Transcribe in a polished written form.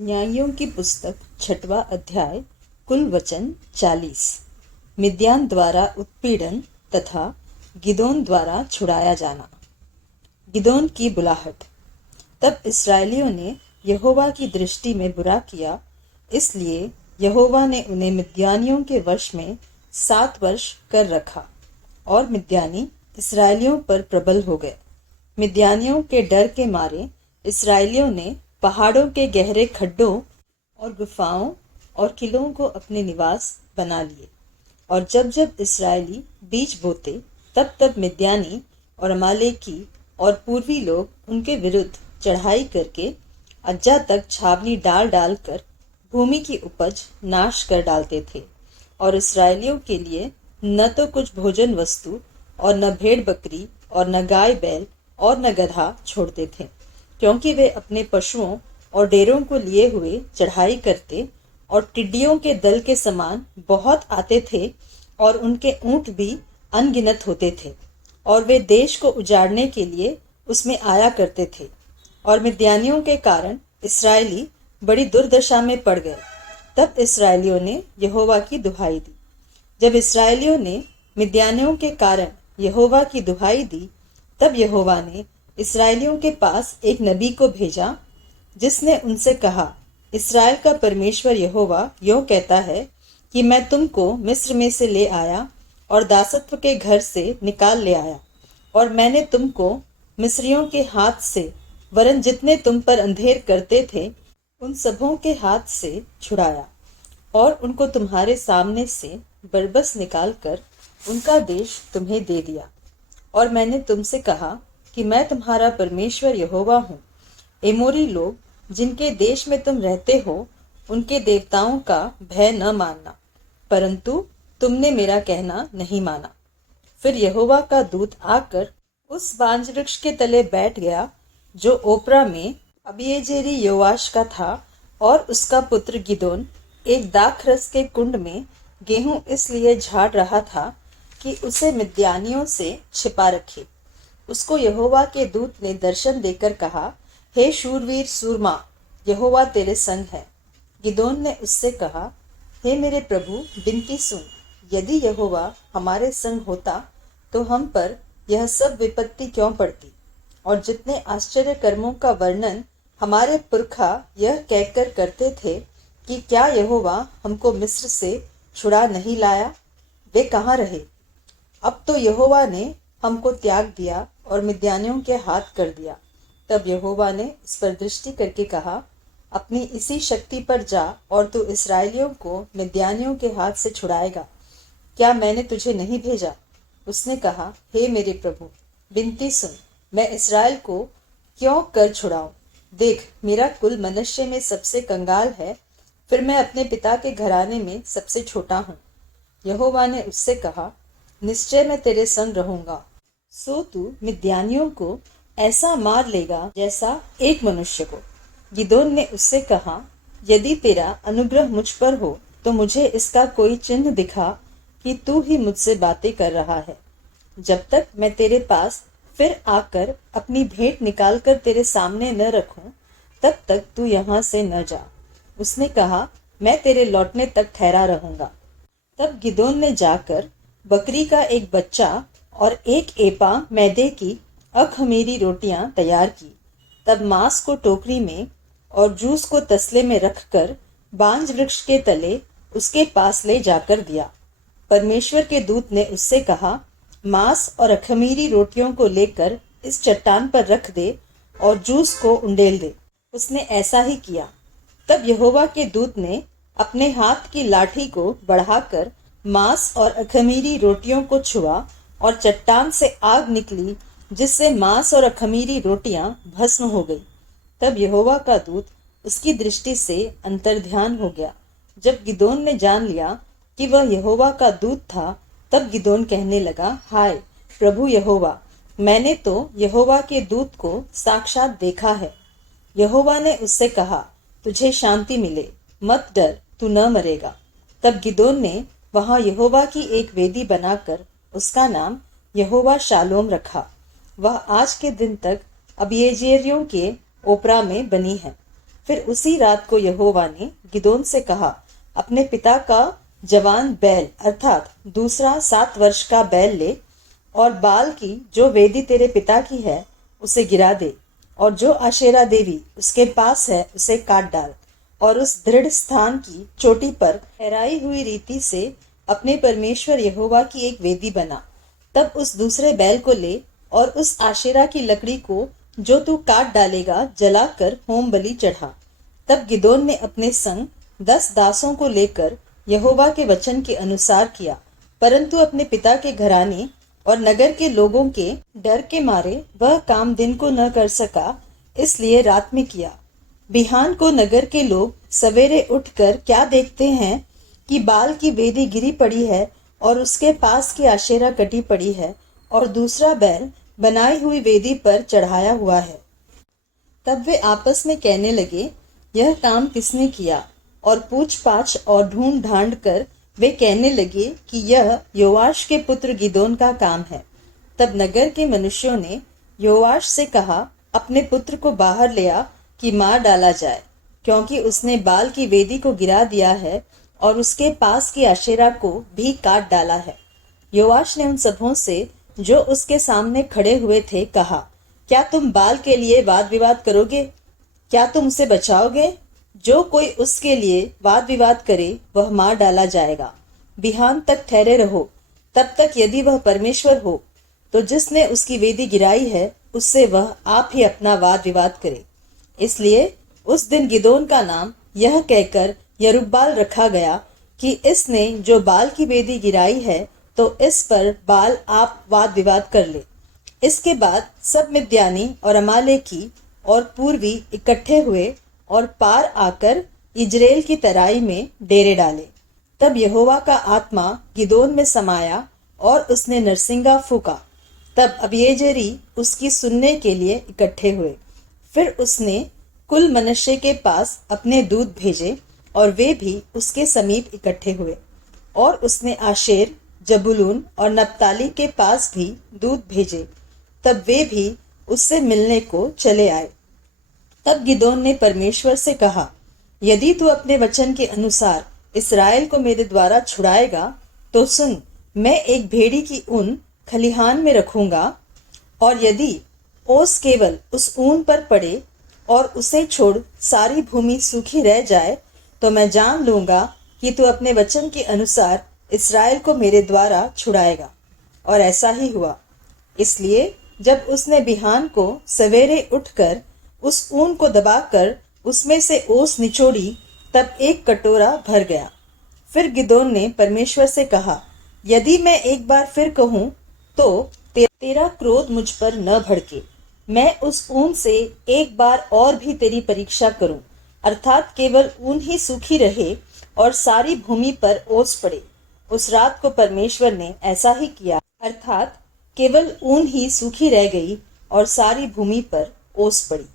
न्यायों की पुस्तक 6वां अध्याय। कुल वचन 40। मिद्यान द्वारा उत्पीड़न तथा गिदोन द्वारा छुड़ाया जाना। गिदोन की बुलाहट। तब इस्राएलियों ने यहोवा की दृष्टि में बुरा किया, इसलिए यहोवा ने उन्हें मिद्यानियों के वश में 7 वर्ष कर रखा और मिद्यानी इस्राएलियों पर प्रबल हो गए। मिद्यानियों के डर के मारे इस्राएलियों ने पहाड़ों के गहरे खड्डों और गुफाओं और किलों को अपने निवास बना लिए। और जब जब इस्राएली बीज बोते, तब तब मिद्यानी और अमालेकी और पूर्वी लोग उनके विरुद्ध चढ़ाई करके अज्जा तक छावनी डाल डाल कर भूमि की उपज नाश कर डालते थे। और इस्राएलियों के लिए न तो कुछ भोजन वस्तु और न भेड़ बकरी और न गाय बैल और न गधा छोड़ते थे, क्योंकि वे अपने पशुओं और डेरों को लिए हुए चढ़ाई करते और टिड्डियों के दल के समान बहुत आते थे और उनके ऊंट भी अनगिनत होते थे। और वे देश को उजाड़ने के लिए उसमें आया करते थे। और मिद्यानियों के कारण इस्राएली बड़ी दुर्दशा में पड़ गए। तब इस्राएलियों ने यहोवा की दुहाई दी। जब इस्राएलियों ने मिद्यानियों के कारण यहोवा की दुहाई दी, तब यहोवा ने इस्राएलियों के पास एक नबी को भेजा, जिसने उनसे कहा, इस्राएल का परमेश्वर यहोवा यों कहता है कि मैं तुमको मिस्र में से ले आया और दासत्व के घर से निकाल ले आया, और मैंने तुमको मिस्रियों के हाथ से वरन जितने तुम पर अंधेर करते थे उन सबों के हाथ से छुड़ाया, और उनको तुम्हारे सामने से बरबस निकाल कर उनका देश तुम्हें दे दिया। और मैंने तुमसे कहा कि मैं तुम्हारा परमेश्वर यहोवा हूँ। एमोरी लोग जिनके देश में तुम रहते हो, उनके देवताओं का भय न मानना, परंतु तुमने मेरा कहना नहीं माना। फिर यहोवा का दूत आकर उस बांज वृक्ष के तले बैठ गया, जो ओप्रा में अबीएजेरी योआश का था, और उसका पुत्र गिदोन एक दाखरस के कुंड में गेहूं इसलिए झाड़ रहा था कि उसे मिद्यानियों से छिपा रखे। उसको यहोवा के दूत ने दर्शन देकर कहा, हे शूरवीर सूरमा, यहोवा तेरे संग है। गिदोन ने उससे कहा, हे मेरे प्रभु, विनती सुन, यदि यहोवा हमारे संग होता तो हम पर यह सब विपत्ति क्यों पड़ती। और जितने आश्चर्य कर्मों का वर्णन हमारे पुरखा यह कहकर करते थे कि क्या यहोवा हमको मिस्र से छुड़ा नहीं लाया, वे कहाँ रहे। अब तो यहोवा ने हमको त्याग दिया और मिद्यानियों के हाथ कर दिया। तब यहोवा ने इस पर दृष्टि करके कहा, अपनी इसी शक्ति पर जा और तू इस्राएलियों को मिद्यानियों के हाथ से छुड़ाएगा। क्या मैंने तुझे नहीं भेजा। उसने कहा, हे मेरे प्रभु, विनती सुन, मैं इस्राएल को क्यों कर छुड़ाऊं। देख, मेरा कुल मनुष्य में सबसे कंगाल है, फिर मैं अपने पिता के घराने में सबसे छोटा हूँ। यहोवा ने उससे कहा, निश्चय मैं तेरे संग रहूंगा, सो तू मिद्यानियों को ऐसा मार लेगा जैसा एक मनुष्य को। गिदोन ने उससे कहा, यदि तेरा अनुग्रह मुझ पर हो तो मुझे इसका कोई चिन्ह दिखा कि तू ही मुझसे बातें कर रहा है। जब तक मैं तेरे पास फिर आकर अपनी भेंट निकाल कर तेरे सामने न रखूं, तब तक तू यहाँ से न जा। उसने कहा, मैं तेरे लौटने तक ठहरा रहूंगा। तब गिदोन ने जाकर बकरी का एक बच्चा और 1 एपा मैदे की अखमीरी रोटियां तैयार की। तब मांस को टोकरी में और जूस को तसले में रखकर बांज वृक्ष के तले उसके पास ले जाकर दिया। परमेश्वर के दूत ने उससे कहा, मांस और अखमीरी रोटियों को लेकर इस चट्टान पर रख दे और जूस को उंडेल दे। उसने ऐसा ही किया। तब यहोवा के दूत ने अपने हाथ की लाठी को बढ़ाकर मांस और अखमीरी रोटियों को छुआ, और चट्टान से आग निकली, जिससे मांस और अखमीरी रोटियां भस्म हो गई। तब यहोवा का दूत उसकी दृष्टि से अंतर्ध्यान हो गया। जब गिदोन ने जान लिया कि वह यहोवा का दूत था, तब गिदोन कहने लगा, हाय प्रभु यहोवा, मैंने तो यहोवा के दूत को साक्षात देखा है। यहोवा ने उससे कहा, तुझे शांति मिले, मत डर, तू न मरेगा। तब गिदोन ने वहां यहोवा की एक वेदी बनाकर उसका नाम यहोवा शालोम रखा। वह आज के दिन तक अबीएजेरियों के ओप्रा में बनी है। फिर उसी रात को यहोवा ने गिदोन से कहा, अपने पिता का जवान बैल अर्थात दूसरा 7 वर्ष का बैल ले और बाल की जो वेदी तेरे पिता की है उसे गिरा दे, और जो आशेरा देवी उसके पास है उसे काट डाल, और उस दृढ़ स्थान की चोटी पर ठहराई हुई रीति से अपने परमेश्वर यहोवा की एक वेदी बना। तब उस दूसरे बैल को ले और उस आशेरा की लकड़ी को जो तू काट डालेगा जलाकर होम बलि चढ़ा। तब गिदोन ने अपने संग 10 दासों को लेकर यहोवा के वचन के अनुसार किया, परंतु अपने पिता के घराने और नगर के लोगों के डर के मारे वह काम दिन को न कर सका, इसलिए रात में किया। बिहान को नगर के लोग सवेरे उठकर क्या देखते हैं कि बाल की वेदी गिरी पड़ी है और उसके पास की आशेरा कटी पड़ी है और दूसरा बैल बनाई हुई वेदी पर चढ़ाया हुआ है। तब वे आपस में कहने लगे, यह काम किसने किया? और पूछ पाछ और ढूंढ ढांड कर वे कहने लगे कि यह योआश के पुत्र गिदोन का काम है। तब नगर के मनुष्यों ने योआश से कहा, अपने पुत्र को बाहर ले आ कि मार डाला जाए, क्योंकि उसने बाल की वेदी को गिरा दिया है और उसके पास की आशेरा को भी काट डाला है। योआश ने उन सबों से जो उसके सामने खड़े हुए थे कहा, क्या तुम बाल के लिए वाद विवाद करोगे? क्या तुम उसे बचाओगे? जो कोई उसके लिए वाद विवाद करे वह मार डाला जाएगा। बिहान तक ठहरे रहो, तब तक यदि वह परमेश्वर हो तो जिसने उसकी वेदी गिराई है उससे वह आप ही अपना वाद विवाद करे। इसलिए उस दिन गिदोन का नाम यह कहकर यरुब्बाल रखा गया कि इसने जो बाल की वेदी गिराई है तो इस पर बाल आप वाद विवाद कर ले। इसके बाद सब मिद्यानी और अमालेकी और पूर्वी इकट्ठे हुए और पार आकर इजराइल की तराई में डेरे डाले। तब यहोवा का आत्मा गिदोन में समाया और उसने नरसिंगा फूका। तब अबीएजेरी उसकी सुनने के लिए इकट्ठे हुए। फिर उसने कुल मनश्शे के पास अपने दूत भेजे और वे भी उसके समीप इकट्ठे हुए। और उसने आशेर, जबूलून और नप्ताली के पास भी दूत भेजे, तब वे भी उससे मिलने को चले आए। तब गिदोन ने परमेश्वर से कहा, यदि तू अपने वचन के अनुसार इस्राएल को मेरे द्वारा छुड़ाएगा तो सुन, मैं एक भेड़ी की ऊन खलिहान में रखूंगा, और यदि ओस केवल उस ऊन पर पड़े और उसे छोड़ सारी भूमि सूखी रह जाए तो मैं जान लूंगा कि तू अपने वचन के अनुसार इस्राएल को मेरे द्वारा छुड़ाएगा। और ऐसा ही हुआ। इसलिए जब उसने बिहान को सवेरे उठकर उस ऊन को दबाकर उसमें से ओस निचोड़ी, तब एक कटोरा भर गया। फिर गिदोन ने परमेश्वर से कहा, यदि मैं एक बार फिर कहूं तो तेरा क्रोध मुझ पर न भड़के। मैं उस ऊन से एक बार और भी तेरी परीक्षा करूं, अर्थात केवल ऊन ही सूखी रहे और सारी भूमि पर ओस पड़े। उस रात को परमेश्वर ने ऐसा ही किया, अर्थात केवल ऊन ही सूखी रह गई और सारी भूमि पर ओस पड़ी।